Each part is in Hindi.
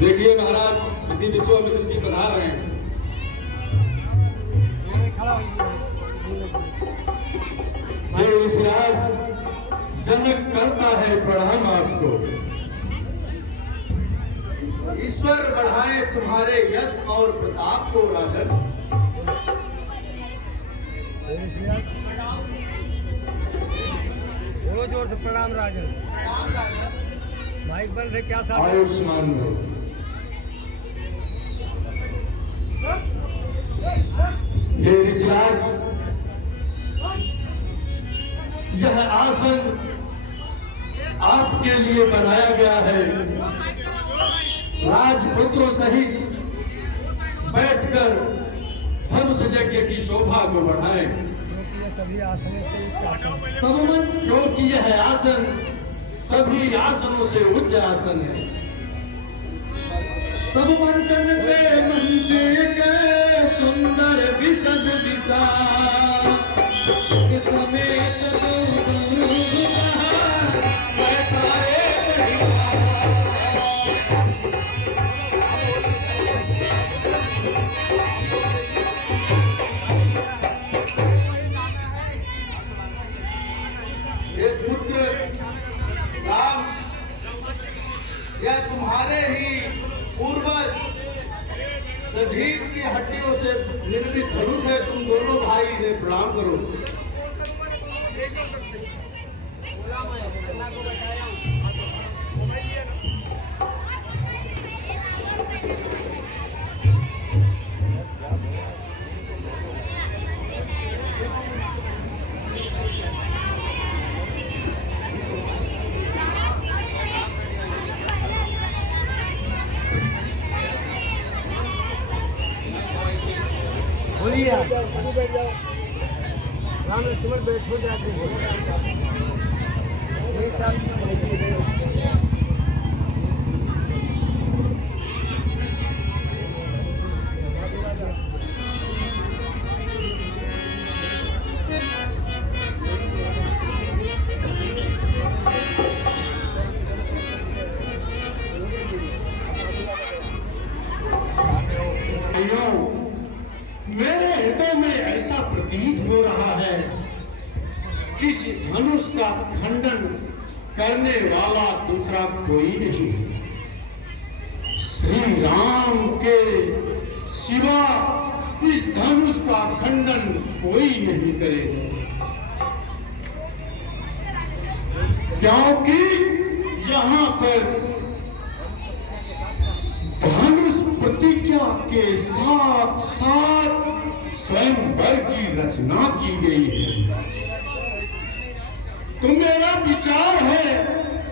देखिए महाराज, इसी विश्वामित्र जी पधार रहे हैं। हे ऋषिराज, जनक करता है प्रणाम आपको। ईश्वर बढ़ाए तुम्हारे यश और प्रताप को राजन। बोलो जोर से प्रणाम राजन। माइक बंद है क्या साहब? आयुष्मान हो। हे ऋषिराज, यह आसन आपके लिए बनाया गया है। राजपुत्रों सहित बैठकर धनुष यज्ञ की शोभा को बढ़ाएं। क्योंकि ये सभी आसनों से उच्च आसन है। क्योंकि यह आसन सभी आसनों से उच्च आसन है। सब मंचन पे मंदिर के सुंदर विशद दिशा समेत या तुम्हारे ही पूर्वज दधीर की हड्डियों से निर्मित धनुष है। तुम दोनों भाई इन्हें प्रणाम करो। बोलिए राम लक्ष्मण बैठो जाके एक साथ। मेरे हृदय में ऐसा प्रतीत हो रहा है कि इस धनुष का खंडन करने वाला दूसरा कोई नहीं। श्री राम के सिवा इस धनुष का खंडन कोई नहीं करेगा, क्योंकि यहाँ पर धनुष प्रतिज्ञा के साथ साथ स्वयंवर की रचना की गई है। तो मेरा विचार है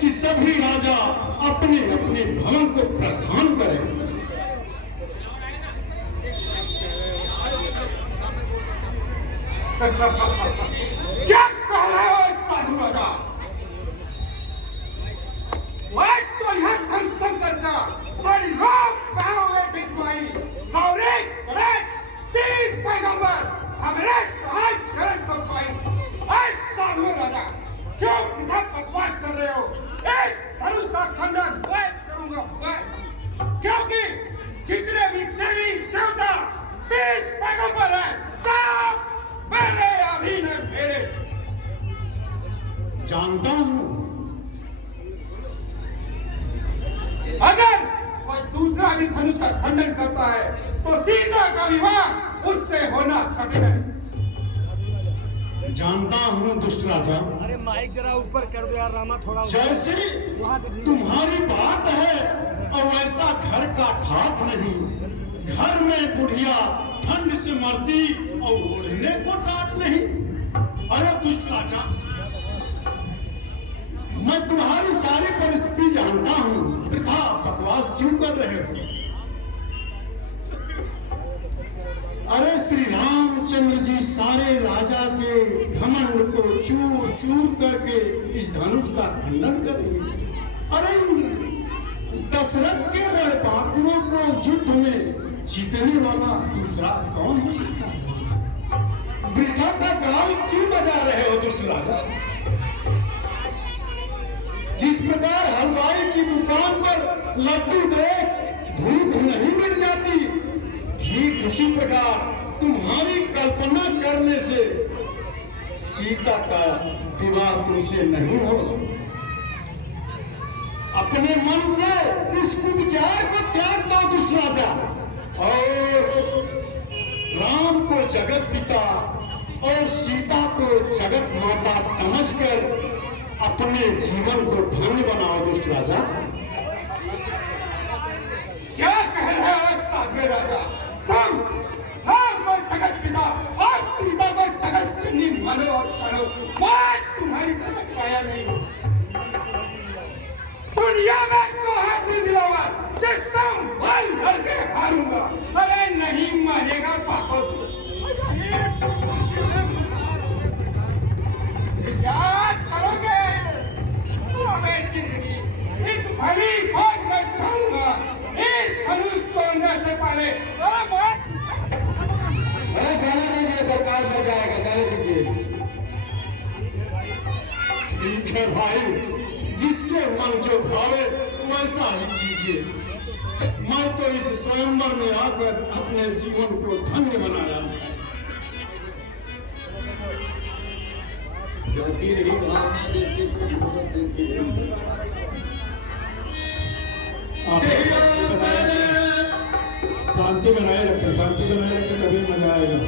कि सभी राजा अपने अपने भवन को प्रस्थान करें। क्या कह रहे हो साधु राजा? वह तो यह धनुषंकर का बड़ी रोक कहा हुए बिग माई गौरी करे तीन पैगंबर हमारे सहाय करे सब पाई। ऐ साधु राजा, क्यों इधर बकवास कर रहे हो? इस धनुष का खंडन मैं करूंगा मैं, क्योंकि जितने भी देवी देवता तीन पैगंबर हैं सब मेरे अधीन है। मेरे जानता हूं, अगर कोई दूसरा भी धनुष का खंडन करता है तो सीता का विवाह उससे होना कठिन है। जानता हूं दुष्ट राजा। अरे माइक जरा ऊपर कर दो यार रामा, थोड़ा जैसे तुम्हारी बात है और वैसा घर का ठाट नहीं। घर में बुढ़िया ठंड से मरती और ओढ़ने को टाट नहीं। अरे दुष्ट राजा, मैं तुम्हारी सारी परिस्थिति जानता हूँ, वृथा बकवास क्यों कर रहे हो? अरे श्री रामचंद्र जी सारे राजा के घमंड को चूर चूर करके इस धनुष का खंडन करेंगे। अरे दशरथ के रणपाटों को युद्ध में जीतने वाला दूसरा कौन हो सकता है? वृथा का गाल क्यों बजा रहे हो दुष्ट राजा? जिसके लड्डू देख धूप नहीं मिट जाती, ठीक उसी प्रकार तुम्हारी कल्पना करने से सीता का विवाह तुमसे नहीं हो। अपने मन से इस कुविचार को त्याग दो दुष्ट राजा, और राम को जगत पिता और सीता को जगत माता समझकर अपने जीवन को धन्य बनाओ दुष्ट राजा। क्या कह रहे हो साधु राजा? तुम राम को जगत पिता और सीता को जगत जननी मानो और चलो, मैं तुम्हारी तरफ पाया नहीं। दुनिया में को हाथ नहीं दिलाऊंगा, जिससे मैं लड़के हारूंगा। अरे नहीं मानेगा पापों से। क्या करोगे? मैं जिंदगी इस भरी फौज में जाऊंगा, इस धनुष तोड़ने से पहले। अरे जाने दीजिए, सरकार बढ़ जाएगा, जाने दीजिए। ठीक है भाई, जिसके मन जो भावे वैसा ही कीजिए। मैं तो इस स्वयंवर में आकर अपने जीवन को धन्य बनाया। शांति बनाए रखें, शांति बनाए रखें, तभी मजा आएगा।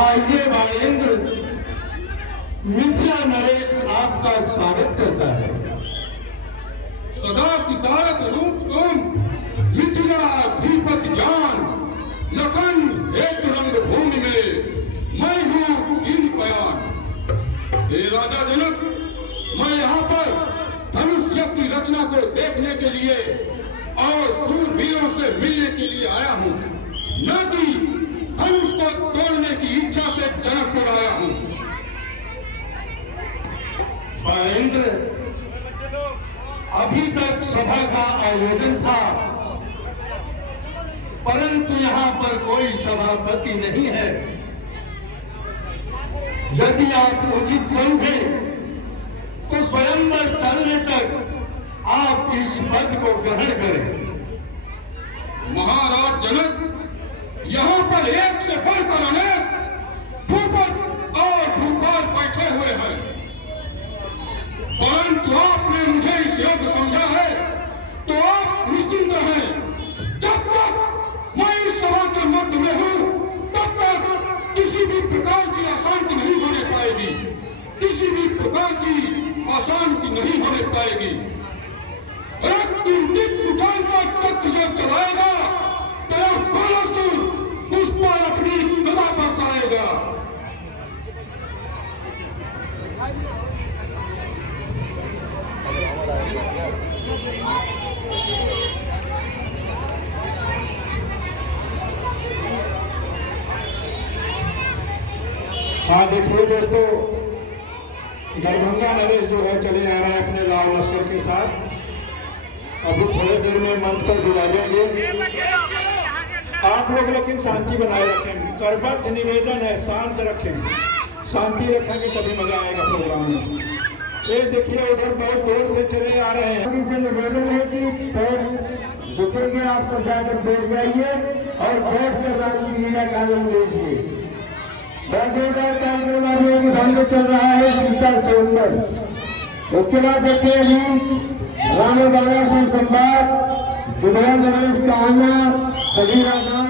आइए वाणेंद्र, मिथिला नरेश आपका स्वागत करता है। सदा की तारक रूप तुम, मिथिला धीपक ज्ञान, लखन एक रंग भूमि में मैं हूँ इन बयान। हे राजा जनक, मैं यहाँ पर धनुष यज्ञ की रचना को देखने के लिए और सूरवीरों से मिलने के लिए आया हूँ, न कि धनुष को तोड़ने की इच्छा से जनकपुर आया हूँ। वाणेंद्र, अभी तक सभा का आयोजन था, परंतु यहाँ पर कोई सभापति नहीं है। यदि आप उचित समझें तो स्वयंवर चलने तक आप इस पद को ग्रहण करें। महाराज जनक, यहाँ पर एक से बढ़कर अनेक भूपत और भूपाल बैठे हुए हैं, परंतु आपने मुझे इस योग्य समझा है तो आप निश्चिंत रहें। जब तक मैं इस सभा के मध्य में हूँ, तब तक किसी भी प्रकार की अशांति नहीं होने पाएगी, किसी भी प्रकार की अशांति नहीं होने पाएगी। एक दिन जिस उठान का चक्र जब चलाएगा तो बालासुर उस पर अपनी गदा बरसाएगा। हाँ देखिए दोस्तों, दरभंगा नरेश जो है चले आ रहे हैं अपने लाल लश्कर के साथ। अभी थोड़ी देर में मंच पर बुलाएंगे। आप लोग लेकिन शांति बनाए रखें, करबद्ध निवेदन है, शांत रखें, शांति रखेंगे तभी मजा आएगा प्रोग्राम में। ये देखिए उधर बहुत दूर से चले आ रहे हैं। से निवेदन है कि पैर झुकेंगे, आप सब जाकर बैठ जाइए और बैठ कर राम की लीला का आनंद लीजिए। कार्यक्रम आप लोगों के सामने चल रहा है सीता स्वयंवर। उसके बाद देखिए अभी राम बाबा से संवाद, विधवा नरेश का आना, सभी राजाओं